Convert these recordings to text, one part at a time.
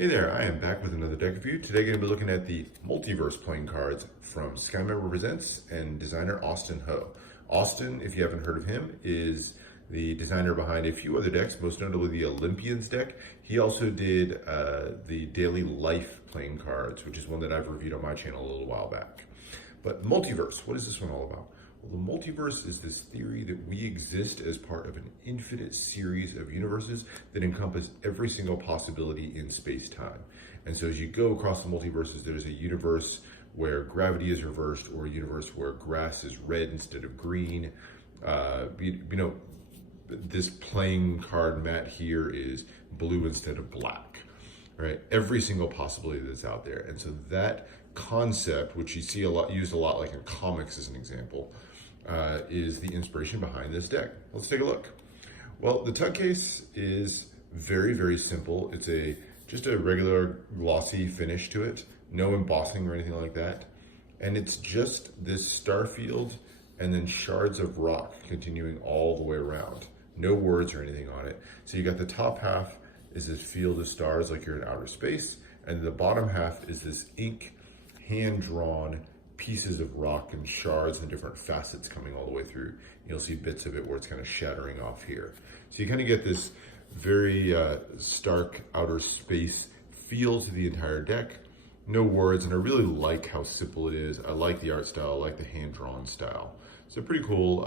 Hey there, I am back with another deck review. Today going to be looking at the Multiverse playing cards from Skymember Presents and designer Austin Ho. Austin, if you haven't heard of him, is the designer behind a few other decks, most notably the Olympians deck. He also did the Daily Life playing cards, which is one that I've reviewed on my channel a little while back. But Multiverse, what is this one all about? Well, the multiverse is this theory that we exist as part of an infinite series of universes that encompass every single possibility in space-time. And so as you go across the multiverses, there's a universe where gravity is reversed, or a universe where grass is red instead of green. This playing card mat here is blue instead of black, right? Every single possibility that's out there. And so that concept, which you see used a lot like in comics as an example, is the inspiration behind this deck. Let's take a look. Well, the tug case is very, very simple. It's just a regular glossy finish to it, no embossing or anything like that. And it's just this star field and then shards of rock continuing all the way around. No words or anything on it. So you got the top half is this field of stars like you're in outer space, and the bottom half is this ink, hand-drawn pieces of rock and shards and different facets coming all the way through. You'll see bits of it where it's kind of shattering off here. So you kind of get this very stark outer space feel to the entire deck. No words, and I really like how simple it is. I like the art style, I like the hand-drawn style. So pretty cool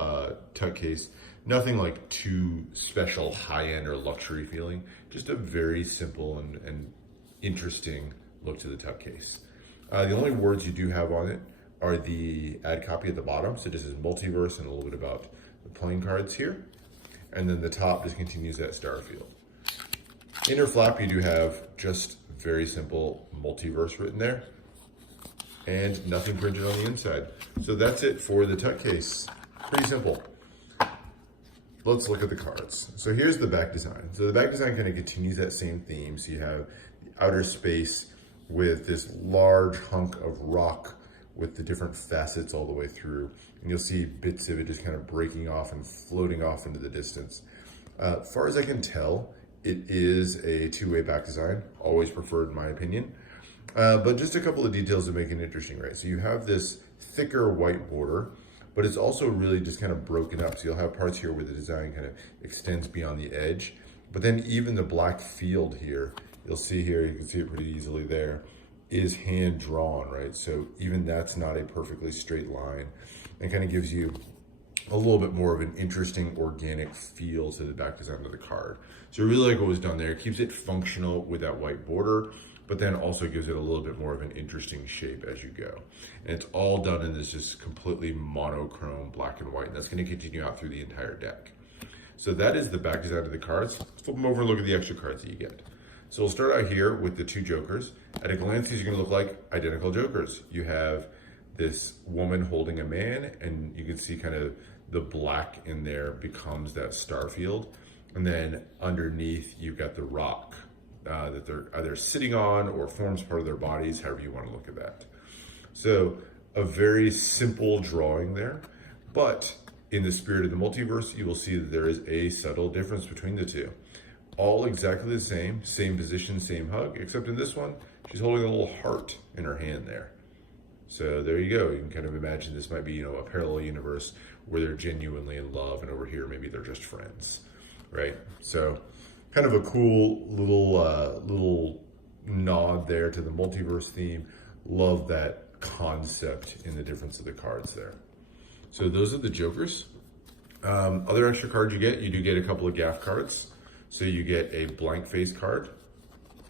tug case. Nothing like too special, high-end or luxury feeling. Just a very simple and interesting look to the tug case. The only words you do have on it are the ad copy at the bottom. So this is Multiverse and a little bit about the playing cards here. And then the top just continues that star field. Inner flap, you do have just very simple Multiverse written there and nothing printed on the inside. So that's it for the tug case. Pretty simple. Let's look at the cards. So here's the back design. So the back design kind of continues that same theme. So you have the outer space with this large hunk of rock with the different facets all the way through. And you'll see bits of it just kind of breaking off and floating off into the distance. As far as I can tell, it is a two-way back design, always preferred in my opinion. But just a couple of details to make it interesting, right? So you have this thicker white border, but it's also really just kind of broken up. So you'll have parts here where the design kind of extends beyond the edge. But then even the black field here, you'll see here, you can see it pretty easily there, is hand drawn, right? So even that's not a perfectly straight line, and kind of gives you a little bit more of an interesting organic feel to the back design of the card. So I really like what was done there. It keeps it functional with that white border, but then also gives it a little bit more of an interesting shape as you go. And it's all done in this just completely monochrome black and white, and that's going to continue out through the entire deck. So that is the back design of the cards. Let's flip them over and look at the extra cards that you get. So we'll start out here with the two jokers. At a glance, these are gonna look like identical jokers. You have this woman holding a man, and you can see kind of the black in there becomes that star field. And then underneath, you've got the rock that they're either sitting on or forms part of their bodies, however you wanna look at that. So a very simple drawing there, but in the spirit of the multiverse, you will see that there is a subtle difference between the two. All exactly the same position, same hug, except in this one, she's holding a little heart in her hand there. So there you go. You can kind of imagine this might be, a parallel universe where they're genuinely in love, and over here, maybe they're just friends, right? So kind of a cool little nod there to the multiverse theme. Love that concept in the difference of the cards there. So those are the jokers. Other extra cards you do get a couple of gaff cards. So you get a blank face card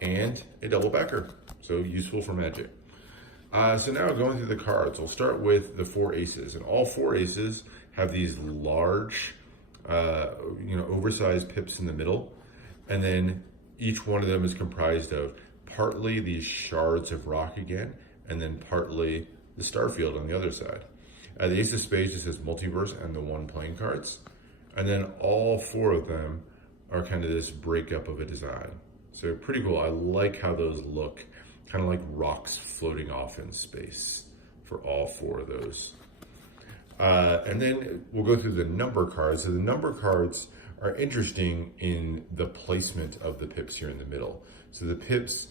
and a double backer. So useful for Magic. So now going through the cards, we'll start with the four aces, and all four aces have these large, oversized pips in the middle. And then each one of them is comprised of partly these shards of rock again, and then partly the star field on the other side. The ace of spades just says multiverse and the one playing cards. And then all four of them are kind of this breakup of a design. So pretty cool. I like how those look, kind of like rocks floating off in space for all four of those. And then we'll go through the number cards. So the number cards are interesting in the placement of the pips here in the middle. So the pips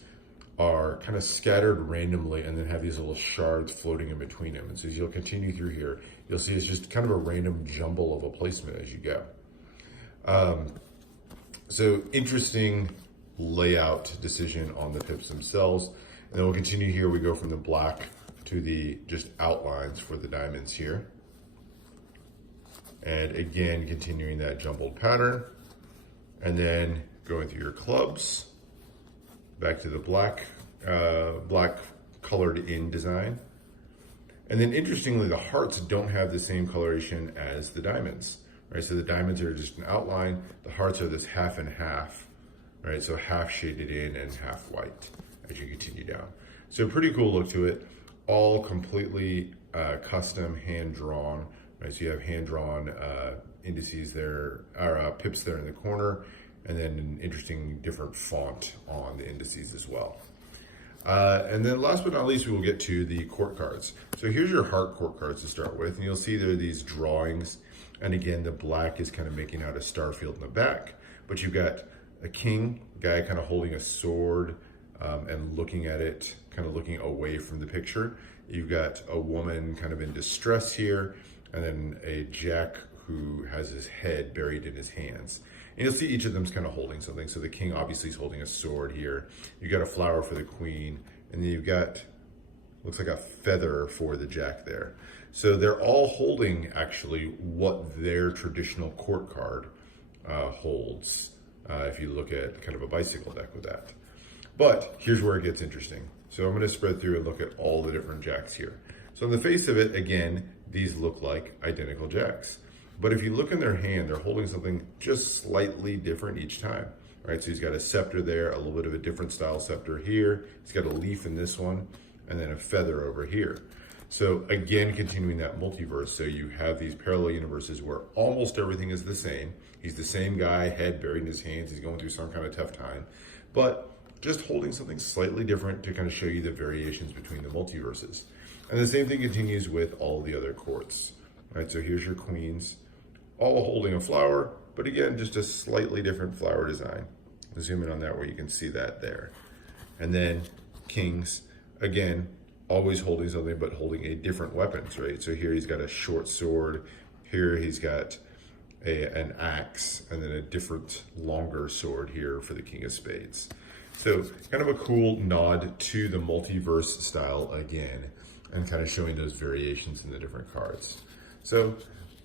are kind of scattered randomly and then have these little shards floating in between them. And so as you'll continue through here, you'll see it's just kind of a random jumble of a placement as you go. So interesting layout decision on the pips themselves. And then we'll continue here. We go from the black to the just outlines for the diamonds here. And again, continuing that jumbled pattern. And then going through your clubs, back to the black, black colored in design. And then interestingly, the hearts don't have the same coloration as the diamonds, right? So the diamonds are just an outline. The hearts are this half and half, right? So half shaded in and half white as you continue down. So pretty cool look to it. All completely custom hand drawn, right? So you have hand drawn indices there, or pips there in the corner, and then an interesting different font on the indices as well. And then last but not least, we will get to the court cards. So here's your heart court cards to start with, and you'll see there are these drawings. And again, the black is kind of making out a star field in the back, but you've got a king, guy kind of holding a sword and looking at it, kind of looking away from the picture. You've got a woman kind of in distress here, and then a jack who has his head buried in his hands. And you'll see each of them's kind of holding something. So the king obviously is holding a sword here. You got a flower for the queen, and then you've got, looks like a feather for the jack there. So they're all holding actually what their traditional court card holds. If you look at kind of a bicycle deck with that. But here's where it gets interesting. So I'm going to spread through and look at all the different jacks here. So on the face of it, again, these look like identical jacks. But if you look in their hand, they're holding something just slightly different each time, right? So he's got a scepter there, a little bit of a different style scepter here. He's got a leaf in this one, and then a feather over here. So again, continuing that multiverse. So you have these parallel universes where almost everything is the same. He's the same guy, head buried in his hands. He's going through some kind of tough time, but just holding something slightly different to kind of show you the variations between the multiverses. And the same thing continues with all the other courts, right? So here's your queens, all holding a flower, but again, just a slightly different flower design. Zoom in on that where you can see that there. And then kings, again, always holding something, but holding a different weapons, right? So here he's got a short sword. Here he's got an axe, and then a different longer sword here for the king of spades. So kind of a cool nod to the multiverse style again, and kind of showing those variations in the different cards. So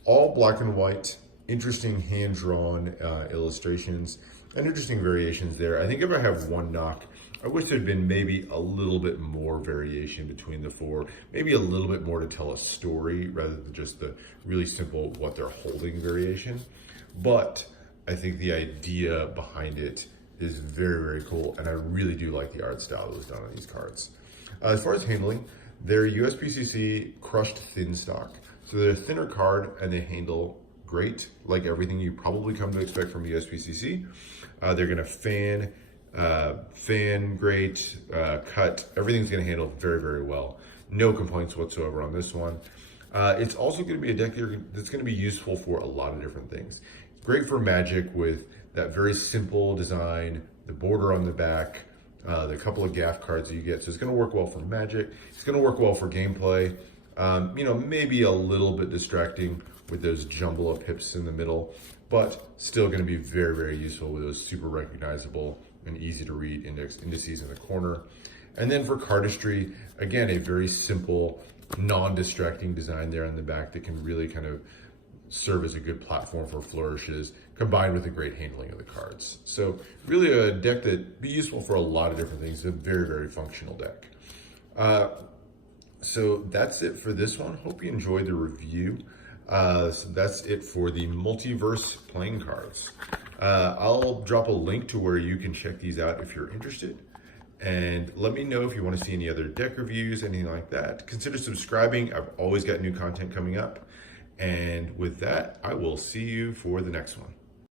all black and white, interesting hand-drawn illustrations, and interesting variations there. I think if I have one knock, I wish there'd been maybe a little bit more variation between the four, maybe a little bit more to tell a story rather than just the really simple what they're holding variation. But I think the idea behind it is very, very cool, and I really do like the art style that was done on these cards. As far as handling, they're USPCC crushed thin stock. So they're a thinner card and they handle great, like everything you probably come to expect from USPCC. They're gonna fan great, cut, everything's gonna handle very, very well. No complaints whatsoever on this one. It's also gonna be a deck that's gonna be useful for a lot of different things. Great for Magic with that very simple design, the border on the back, the couple of gaff cards that you get. So it's gonna work well for Magic. It's gonna work well for gameplay. You know, maybe a little bit distracting with those jumble of pips in the middle, but still gonna be very, very useful with those super recognizable and easy to read indices in the corner. And then for cardistry, again, a very simple, non-distracting design there on the back that can really kind of serve as a good platform for flourishes, combined with the great handling of the cards. So really a deck that be useful for a lot of different things. It's a very, very functional deck. So that's it for this one. Hope you enjoyed the review. So that's it for the Multiverse playing cards. I'll drop a link to where you can check these out if you're interested. And let me know if you want to see any other deck reviews, anything like that. Consider subscribing. I've always got new content coming up. And with that, I will see you for the next one.